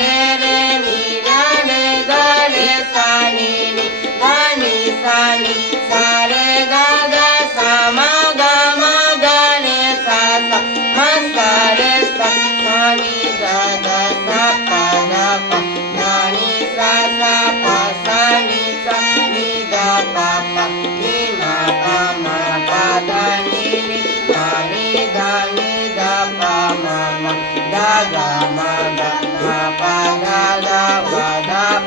रे रे नी रा रे ग रे सा नी नी ग नी सा नी सा रे ग ग सा म ग म ग रे सा सा म सा रे सा सा नी ग ग सा प ग प ग नी सा सा प सा नी सा नी ग प प नी म ग म प ग नी नी ग नी ग नी ग प म म ग ग म ग म प ग ग व ग